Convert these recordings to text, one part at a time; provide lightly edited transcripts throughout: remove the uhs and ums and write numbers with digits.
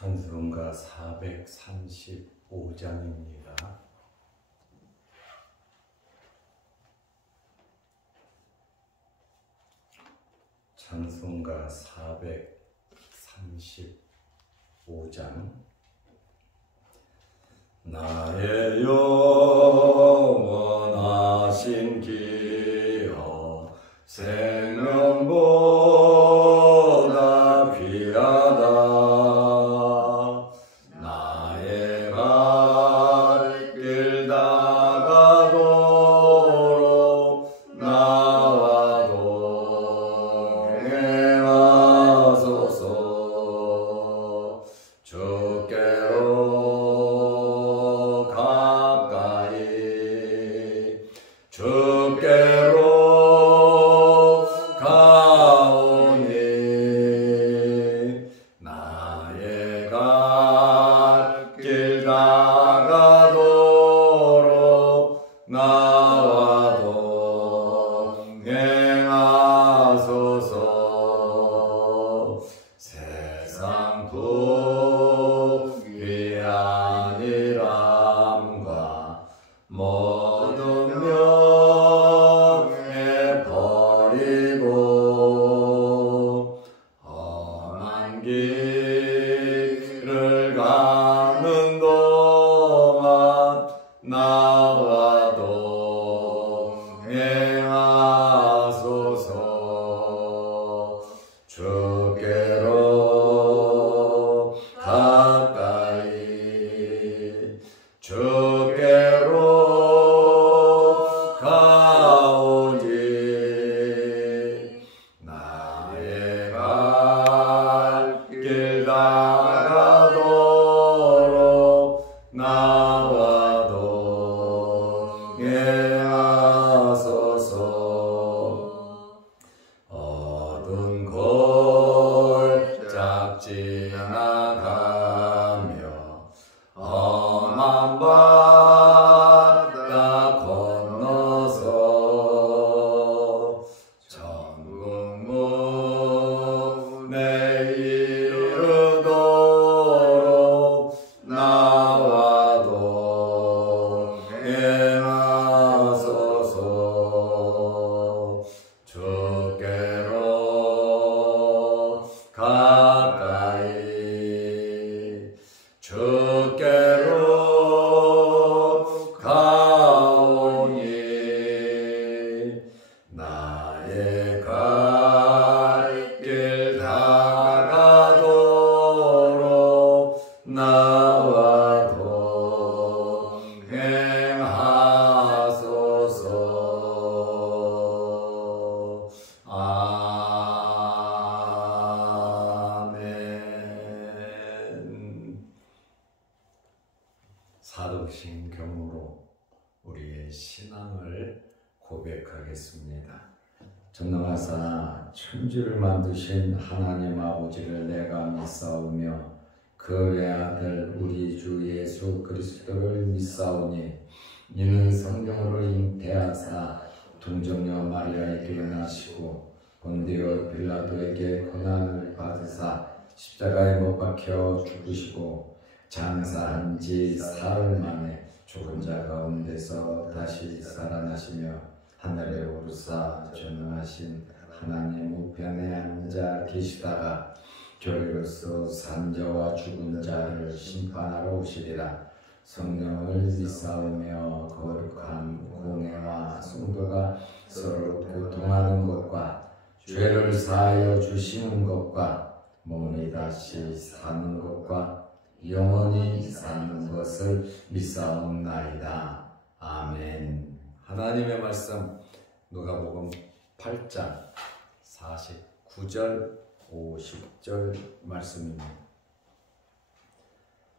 찬송가 435장입니다. 찬송가 435장. 나의 영원하신 기여 생명보다 귀하다. 나의 갈 길 다가도록 나와 동행하소서. 주께로 가까이 주께로 가오니 나의 갈 길 다가도록 나와 동행하소서. 세상 부귀 아니람과 모든 명예 버리고 험한 길을 가는 동안 나와 동행하소서. 주께로 가까이 주께로 가오니 나의 갈 길 다가도록 나와 동행하소서. 어두운 골짝 지나가며 험한 바다 건너서 천국 문에 이르도록 나와 동행하소서. 주께로 가까이 주께로 가오니 나의 갈 길 다가도록 나와 동행하소서. 아멘. 사도신경으로 우리의 신앙을 고백하겠습니다. 전능하사 천지를 만드신 하나님 아버지를 내가 믿사오며 그 외아들 우리 주 예수 그리스도를 믿사오니 이는 성령으로 잉태하사 동정녀 마리아에게 나시고 본디오 빌라도에게 고난을 받으사 십자가에 못 박혀 죽으시고 장사한 지 사흘 만에 죽은 자 가운데서 다시 살아나시며 하늘에 오르사 전능하신 하나님 우편에 앉아 계시다가 저리로서 산자와 죽은 자를 심판하러 오시리라. 성령을 믿사오며 거룩한 공회와 성도가 서로 교통하는 것과 죄를 사하여 주시는 것과 몸이 다시 사는 것과 영원히 사는 것을 믿사옵나이다. 아멘. 하나님의 말씀 누가복음 8장 49절 50절 말씀입니다.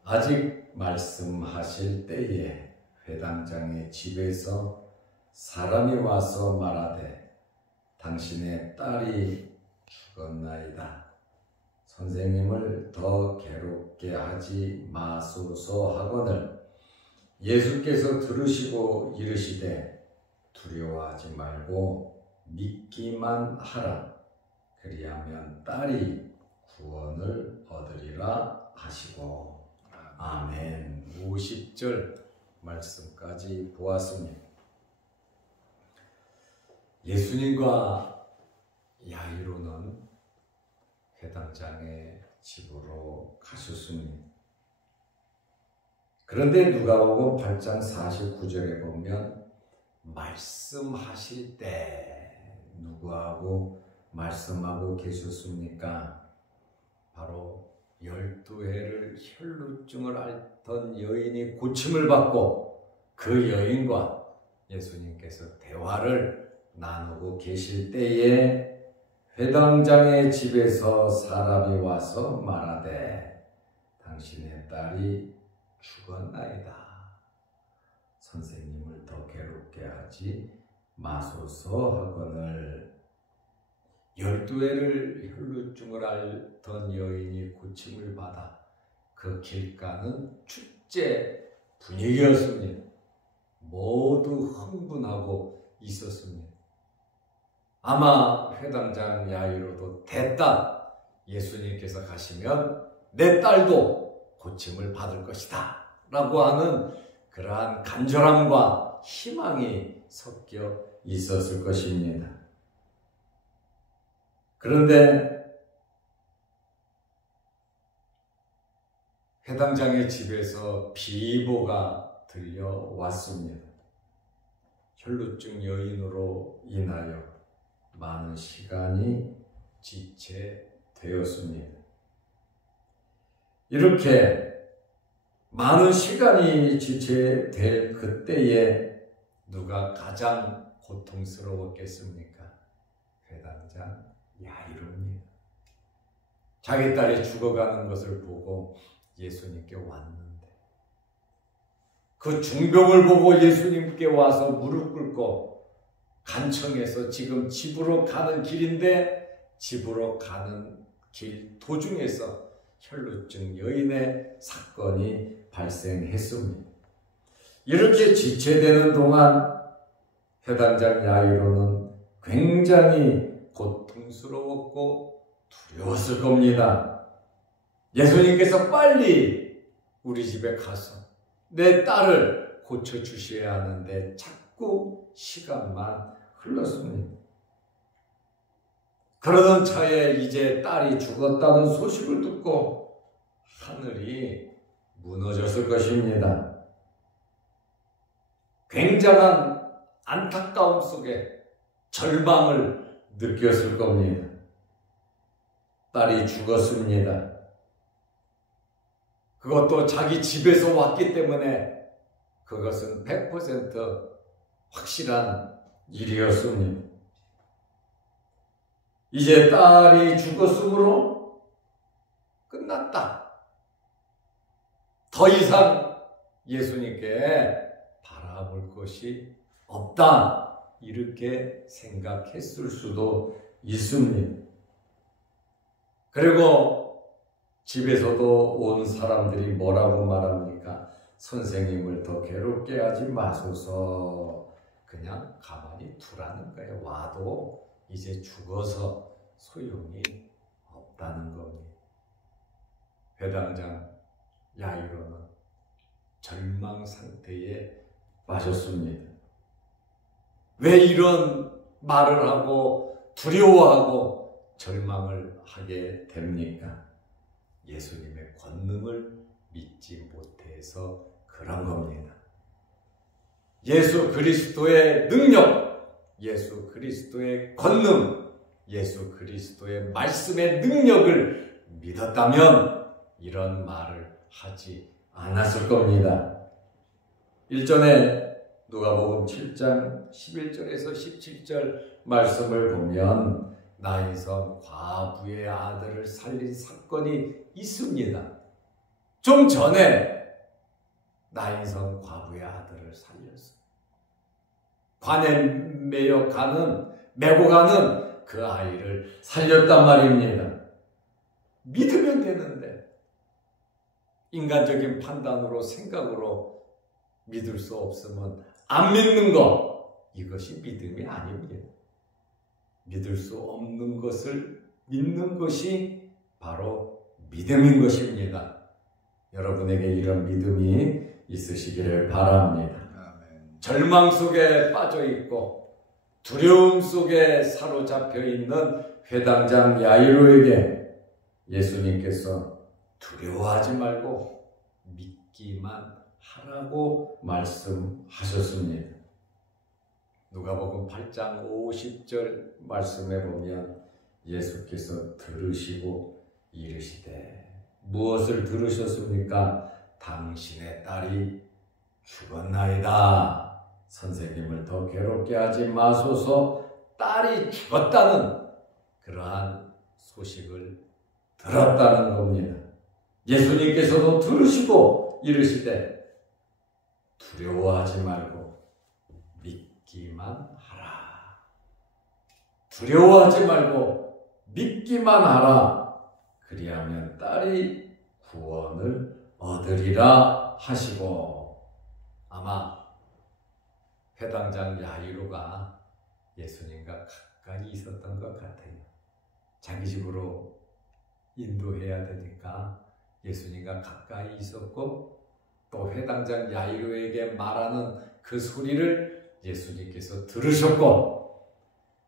아직 말씀하실 때에 회당장의 집에서 사람이 와서 말하되 당신의 딸이 죽었나이다. 선생님을 더 괴롭게 하지 마소서 하거늘 예수께서 들으시고 이르시되 두려워하지 말고 믿기만 하라. 그리하면 딸이 구원을 얻으리라 하시고. 아멘. 50절 말씀까지 보았습니다. 예수님과 야이로는 회당장의 집으로 가셨습니다. 그런데 누가복음 8장 49절에 보면 말씀하실 때 누구하고 말씀하고 계셨습니까? 바로 12해를 혈루증을 앓던 여인이 고침을 받고 그 여인과 예수님께서 대화를 나누고 계실 때에 회당장의 집에서 사람이 와서 말하되 당신의 딸이 죽었나이다. 선생님을 더 괴롭게 하지 마소서 하거늘 12해를 혈루증을 앓던 여인이 고침을 받아 그 길가는 축제 분위기였습니다. 모두 흥분하고 있었습니다. 아마 회당장 야이로도 됐다. 예수님께서 가시면 내 딸도 고침을 받을 것이다. 라고 하는 그러한 간절함과 희망이 섞여 있었을 것입니다. 그런데 회당장의 집에서 비보가 들려왔습니다. 혈루증 여인으로 인하여 많은 시간이 지체되었습니다. 이렇게 많은 시간이 지체될 그때에 누가 가장 고통스러웠겠습니까? 회당장 야이로입니다. 자기 딸이 죽어가는 것을 보고 예수님께 왔는데 그 중병을 보고 예수님께 와서 무릎 꿇고 간청해서 지금 집으로 가는 길인데 집으로 가는 길 도중에서 혈루증 여인의 사건이 발생했습니다. 이렇게 지체되는 동안 회당장 야이로는 굉장히 고통스러웠고 두려웠을 겁니다. 예수님께서 빨리 우리 집에 가서 내 딸을 고쳐주셔야 하는데 자꾸 시간만 흘렀습니다. 그러던 차에 이제 딸이 죽었다는 소식을 듣고 하늘이 무너졌을 것입니다. 굉장한 안타까움 속에 절망을 느꼈을 겁니다. 딸이 죽었습니다. 그것도 자기 집에서 왔기 때문에 그것은 100% 확실한 일이었습니다. 이제 딸이 죽었으므로 끝났다. 더 이상 예수님께 바라볼 것이 없다. 이렇게 생각했을 수도 있습니다. 그리고 집에서도 온 사람들이 뭐라고 말합니까? 선생님을 더 괴롭게 하지 마소서. 그냥 가만히 두라는 거예요. 와도 이제 죽어서 소용이 없다는 겁니다. 회당장 야이로는 절망 상태에 빠졌습니다. 왜 이런 말을 하고 두려워하고 절망을 하게 됩니까? 예수님의 권능을 믿지 못해서 그런 겁니다. 예수 그리스도의 능력, 예수 그리스도의 권능, 예수 그리스도의 말씀의 능력을 믿었다면 이런 말을 하지 않았을 겁니다. 일전에 누가복음 7장 11절에서 17절 말씀을 보면 나인선 과부의 아들을 살린 사건이 있습니다. 좀 전에 나인선 과부의 아들을 살렸어요. 관에 메고 가는 그 아이를 살렸단 말입니다. 믿으면 되는데 인간적인 판단으로 생각으로 믿을 수 없으면 안 믿는 것, 이것이 믿음이 아닙니다. 믿을 수 없는 것을 믿는 것이 바로 믿음인 것입니다. 여러분에게 이런 믿음이 있으시기를 바랍니다. 절망 속에 빠져 있고 두려움 속에 사로잡혀 있는 회당장 야이로에게 예수님께서 두려워하지 말고 믿기만 하라고 말씀하셨습니다. 누가복음 8장 50절 말씀에 보면 예수께서 들으시고 이르시되 무엇을 들으셨습니까? 당신의 딸이 죽었나이다. 선생님을 더 괴롭게 하지 마소서. 딸이 죽었다는 그러한 소식을 들었다는 겁니다. 예수님께서도 들으시고 이르시되 두려워하지 말고 믿기만 하라. 두려워하지 말고 믿기만 하라. 그리하면 딸이 구원을 얻으리라 하시고, 아마 회당장 야이로가 예수님과 가까이 있었던 것 같아요. 자기 집으로 인도해야 되니까 예수님과 가까이 있었고, 또 회당장 야이로에게 말하는 그 소리를 예수님께서 들으셨고,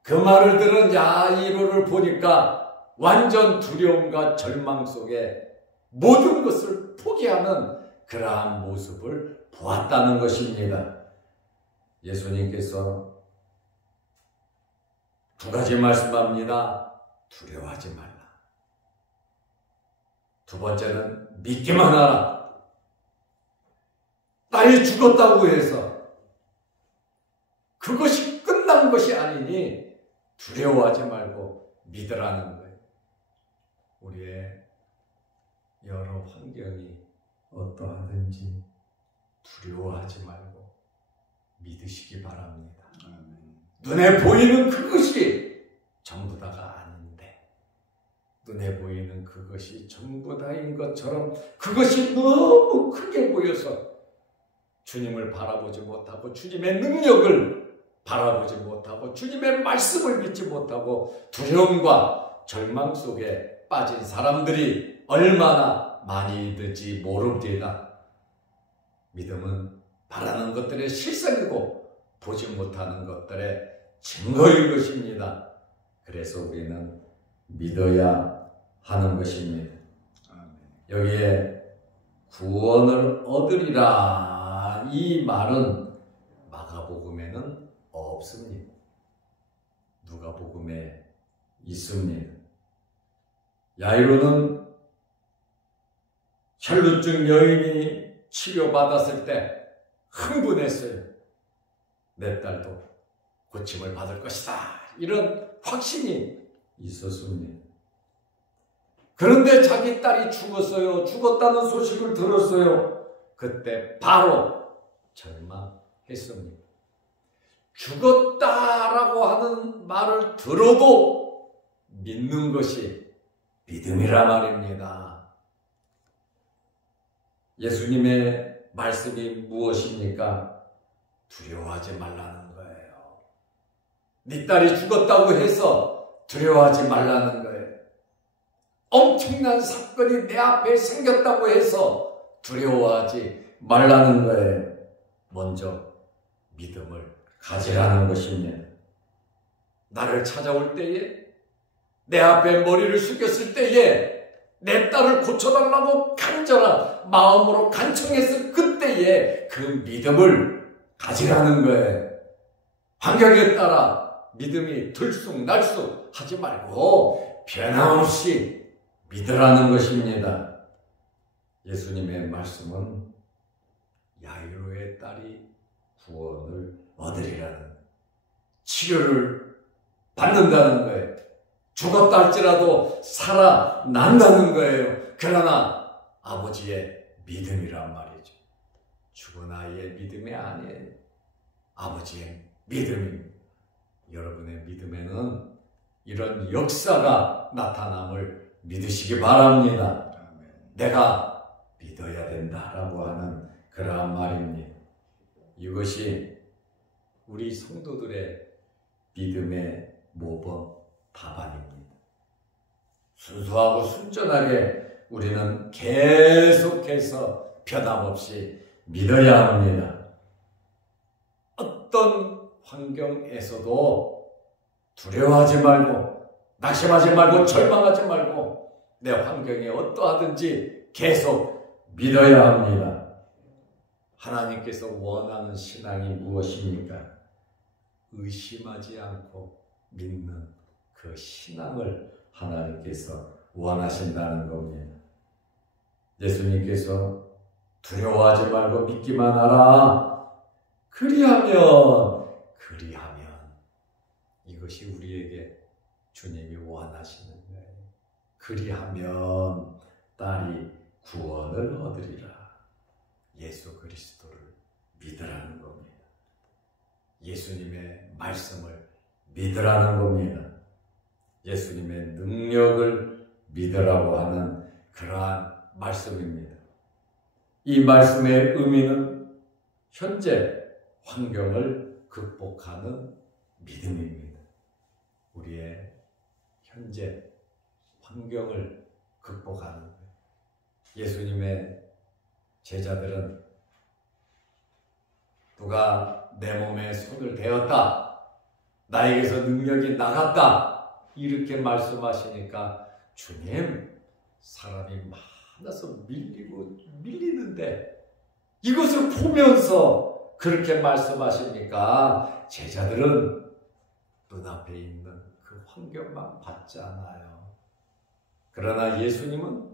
그 말을 들은 야이로를 보니까 완전 두려움과 절망 속에 모든 것을 포기하는 그러한 모습을 보았다는 것입니다. 예수님께서 두 가지 말씀합니다. 두려워하지 말라. 두 번째는 믿기만 하라. 딸이 죽었다고 해서 그것이 끝난 것이 아니니 두려워하지 말고 믿으라는 거예요. 우리의 여러 환경이 어떠하든지 두려워하지 말고 믿으시기 바랍니다. 눈에 보이는 그것이 전부 다가 아닌데, 눈에 보이는 그것이 전부 다인 것처럼 그것이 너무 크게 보여서 주님을 바라보지 못하고 주님의 능력을 바라보지 못하고 주님의 말씀을 믿지 못하고 두려움과 절망 속에 빠진 사람들이 얼마나 많이 있는지 모릅니다. 믿음은 바라는 것들의 실상이고 보지 못하는 것들의 증거인 것입니다. 그래서 우리는 믿어야 하는 것입니다. 여기에 구원을 얻으리라, 이 말은 마가복음에는 없습니다. 누가복음에 있습니다. 야이로는 혈루증 여인이 치료받았을 때 흥분했어요. 내 딸도 고침을 받을 것이다, 이런 확신이 있었습니다. 그런데 자기 딸이 죽었어요. 죽었다는 소식을 들었어요. 그때 바로 절망했습니다. 죽었다라고 하는 말을 들어도 믿는 것이 믿음이라 말입니다. 예수님의 말씀이 무엇입니까? 두려워하지 말라는 거예요. 네 딸이 죽었다고 해서 두려워하지 말라는 거예요. 엄청난 사건이 내 앞에 생겼다고 해서 두려워하지 말라는 거예요. 먼저 믿음을 가지라는 것입니다. 나를 찾아올 때에, 내 앞에 머리를 숙였을 때에, 내 딸을 고쳐달라고 간절한 마음으로 간청했을 그때에 그 믿음을 가지라는 거예요. 환경에 따라 믿음이 들쑥날쑥 하지 말고 변함없이 믿으라는 것입니다. 예수님의 말씀은 야이로의 딸이 구원을 얻으리라는, 치료를 받는다는 거예요. 죽었다 할지라도 살아난다는 거예요. 그러나 아버지의 믿음이란 말이죠. 죽은 아이의 믿음이 아니에요. 아버지의 믿음입니다. 여러분의 믿음에는 이런 역사가 나타남을 믿으시기 바랍니다. 내가 믿어야 된다라고 하는 그러한 말입니다. 이것이 우리 성도들의 믿음의 모범 답안입니다. 순수하고 순전하게 우리는 계속해서 변함없이 믿어야 합니다. 어떤 환경에서도 두려워하지 말고, 낙심하지 말고, 절망하지 말고, 내 환경이 어떠하든지 계속 믿어야 합니다. 하나님께서 원하는 신앙이 무엇입니까? 의심하지 않고 믿는 그 신앙을 하나님께서 원하신다는 겁니다. 예수님께서 두려워하지 말고 믿기만 하라. 그리하면 이것이 우리에게 주님이 원하시는 거예요. 그리하면 딸이 구원을 얻으리라. 예수 그리스도를 믿으라는 겁니다. 예수님의 말씀을 믿으라는 겁니다. 예수님의 능력을 믿으라고 하는 그러한 말씀입니다. 이 말씀의 의미는 현재 환경을 극복하는 믿음입니다. 우리의 현재 환경을 극복하는 거예요. 예수님의 제자들은 누가 내 몸에 손을 대었다, 나에게서 능력이 나갔다, 이렇게 말씀하시니까 주님, 사람이 많아서 밀리는데 이것을 보면서 그렇게 말씀하십니까? 제자들은 눈앞에 있는 그 환경만 봤지 않아요. 그러나 예수님은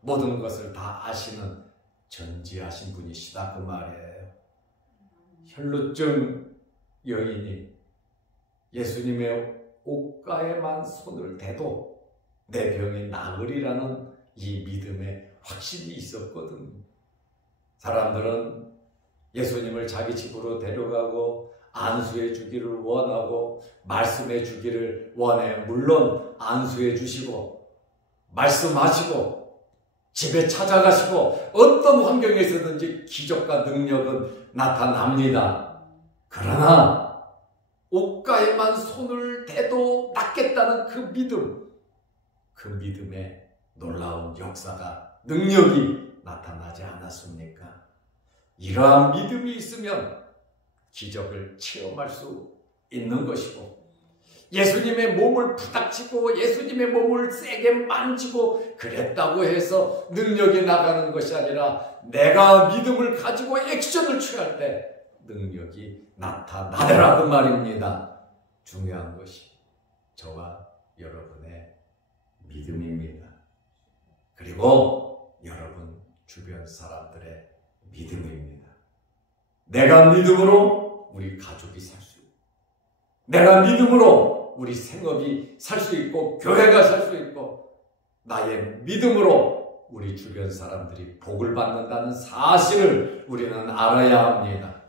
모든 것을 다 아시는 전지하신 분이시다, 그 말이에요. 혈루증 여인이 예수님의 옷가에만 손을 대도 내 병이 나으리라는 이 믿음에 확신이 있었거든요. 사람들은 예수님을 자기 집으로 데려가고 안수해 주기를 원하고 말씀해 주기를 원해. 물론 안수해 주시고 말씀하시고 집에 찾아가시고 어떤 환경에서든지 기적과 능력은 나타납니다. 그러나 옷가에만 손을 대도 낫겠다는 그 믿음, 그 믿음에 놀라운 역사가, 능력이 나타나지 않았습니까? 이러한 믿음이 있으면 기적을 체험할 수 있는 것이고, 예수님의 몸을 부닥치고 예수님의 몸을 세게 만지고 그랬다고 해서 능력이 나가는 것이 아니라 내가 믿음을 가지고 액션을 취할 때 능력이 나타나더라, 그 말입니다. 중요한 것이 저와 여러분의 믿음입니다. 그리고 여러분 주변 사람들의 믿음입니다. 내가 믿음으로 우리 가족이 살 수 있고, 내가 믿음으로 우리 생업이 살 수 있고, 교회가 살 수 있고, 나의 믿음으로 우리 주변 사람들이 복을 받는다는 사실을 우리는 알아야 합니다.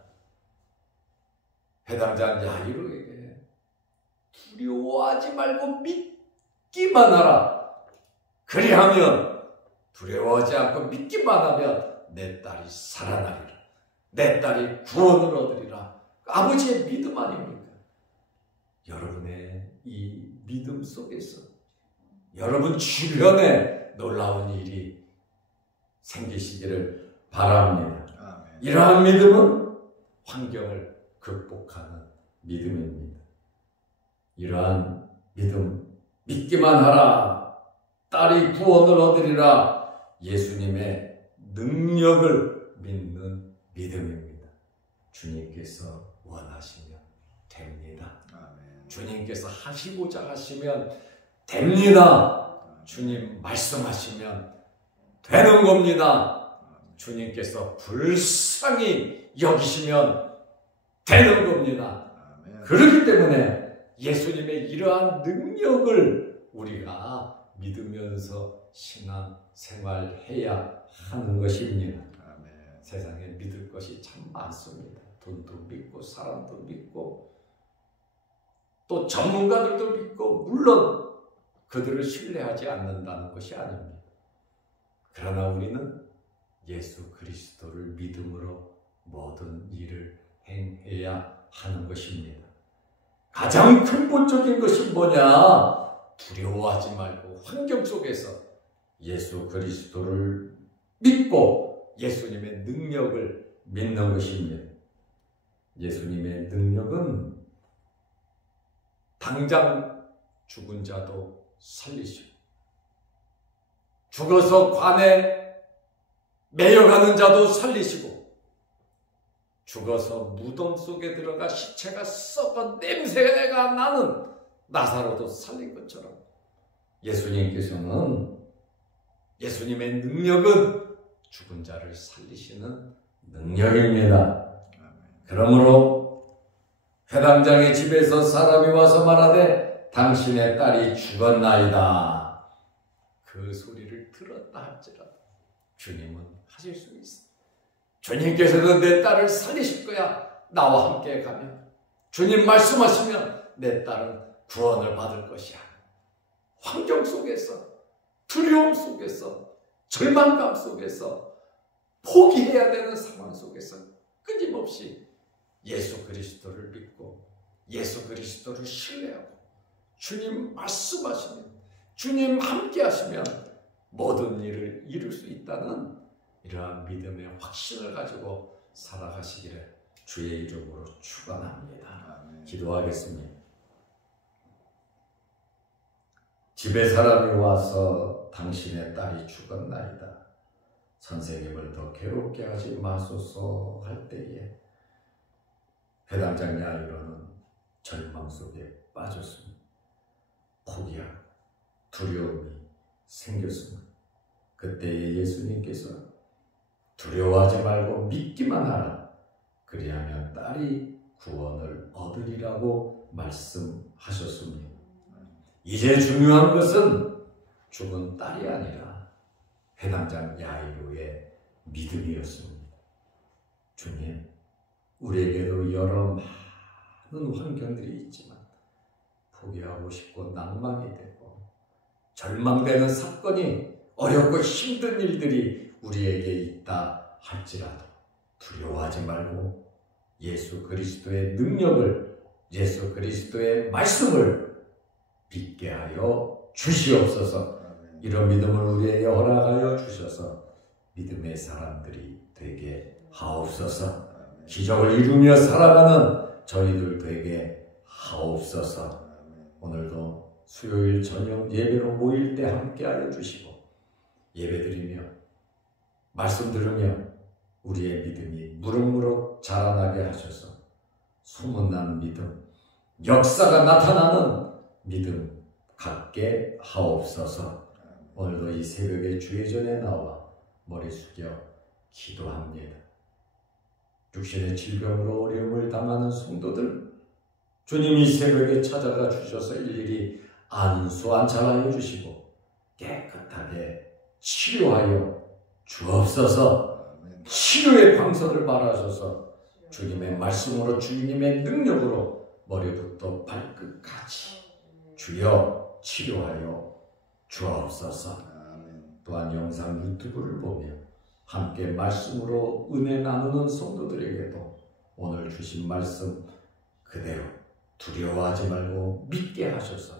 회당장 야이로에게 두려워하지 말고 믿기만 하라. 그리하면, 두려워하지 않고 믿기만 하면 내 딸이 살아나리라. 내 딸이 구원을 얻으리라. 아버지의 믿음 아닙니까? 여러분의 이 믿음 속에서 여러분 주변에 놀라운 일이 생기시기를 바랍니다. 아멘. 이러한 믿음은 환경을 극복하는 믿음입니다. 이러한 믿음, 믿기만 하라. 딸이 구원을 얻으리라. 예수님의 능력을 믿는 믿음입니다. 주님께서 원하시면 됩니다. 아멘. 주님께서 하시고자 하시면 됩니다. 주님 말씀하시면 되는 겁니다. 주님께서 불쌍히 여기시면 되는 겁니다. 아멘. 그렇기 때문에 예수님의 이러한 능력을 우리가 믿으면서 신앙 생활해야 하는 것입니다. 아멘. 세상에 믿을 것이 참 많습니다. 돈도 믿고 사람도 믿고 또 전문가들도 믿고, 물론 그들을 신뢰하지 않는다는 것이 아닙니다. 그러나 우리는 예수 그리스도를 믿음으로 모든 일을 행해야 하는 것입니다. 가장 근본적인 것이 뭐냐? 두려워하지 말고 환경 속에서 예수 그리스도를 믿고 예수님의 능력을 믿는 것입니다. 예수님의 능력은 당장 죽은 자도 살리시고, 죽어서 관에 매여가는 자도 살리시고, 죽어서 무덤 속에 들어가 시체가 썩어 냄새가 나는 나사로도 살린 것처럼 예수님의 능력은 죽은 자를 살리시는 능력입니다. 그러므로 회당장의 집에서 사람이 와서 말하되 당신의 딸이 죽었나이다. 그 소리를 들었다 할지라도 주님은 하실 수 있습니다. 주님께서는 내 딸을 살리실 거야. 나와 함께 가면. 주님 말씀하시면 내 딸은 구원을 받을 것이야. 환경 속에서, 두려움 속에서, 절망감 속에서, 포기해야 되는 상황 속에서 끊임없이 예수 그리스도를 믿고 예수 그리스도를 신뢰하고 주님 말씀하시면, 주님 함께 하시면 모든 일을 이룰 수 있다는 이러한 믿음의 확신을 가지고 살아가시기를 주의 이름으로 축원합니다. 기도하겠습니다. 집에 사람이 와서 당신의 딸이 죽었나이다. 선생님을 더 괴롭게 하지 마소서 할 때에 회당장 야이로는 절망 속에 빠졌습니다. 포기하고 두려움이 생겼습니다. 그때에 예수님께서 두려워하지 말고 믿기만 하라. 그리하면 딸이 구원을 얻으리라고 말씀하셨습니다. 이제 중요한 것은 죽은 딸이 아니라 회당장 야이로의 믿음이었습니다. 주님, 우리에게도 여러 많은 환경들이 있지만 포기하고 싶고 낭만이 되고 절망되는 사건이 어렵고 힘든 일들이 우리에게 있다 할지라도 두려워하지 말고 예수 그리스도의 능력을, 예수 그리스도의 말씀을 믿게 하여 주시옵소서. 이런 믿음을 우리에게 허락하여 주셔서 믿음의 사람들이 되게 하옵소서. 기적을 이루며 살아가는 저희들 되게 하옵소서. 오늘도 수요일 저녁 예배로 모일 때 함께하여 주시고 예배드리며 말씀 들으며 우리의 믿음이 무럭무럭 자라나게 하셔서 소문난 믿음, 역사가 나타나는 믿음 갖게 하옵소서. 오늘도 이 새벽에 주의 전에 나와 머리 숙여 기도합니다. 육신의 질병으로 어려움을 당하는 성도들, 주님이 새벽에 찾아가 주셔서 일일이 안수안창하여 주시고 깨끗하게 치료하여 주옵소서. 치료의 방선을 말하셔서 주님의 말씀으로, 주님의 능력으로 머리부터 발끝까지 주여 치료하여 주옵소서. 또한 영상 유튜브를 보며 함께 말씀으로 은혜 나누는 성도들에게도 오늘 주신 말씀 그대로 두려워하지 말고 믿게 하셔서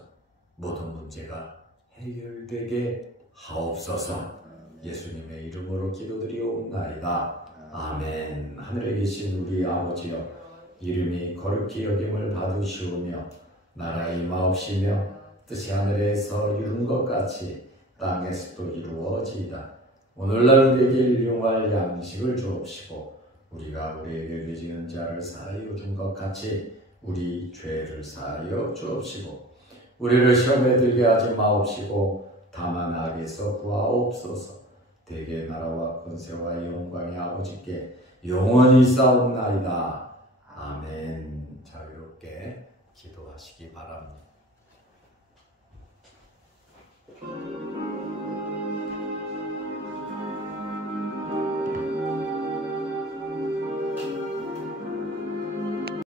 모든 문제가 해결되게 하옵소서. 예수님의 이름으로 기도드리옵나이다. 아멘. 하늘에 계신 우리 아버지여, 이름이 거룩히 여김을 받으시오며 나라가 임하옵시며 뜻이 하늘에서 이룬 것 같이 땅에서도 이루어지이다. 오늘날 우리에게 일용할 양식을 주옵시고 우리가 우리에게 지은 자를 사하여 준 것 같이 우리 죄를 사하여 주옵시고 우리를 시험에 들게 하지 마옵시고 다만 악에서 구하옵소서. 대개 나라와 권세와 영광이 아버지께 영원히 싸움나이다. 아멘. 자유롭게 기도하시기 바랍니다.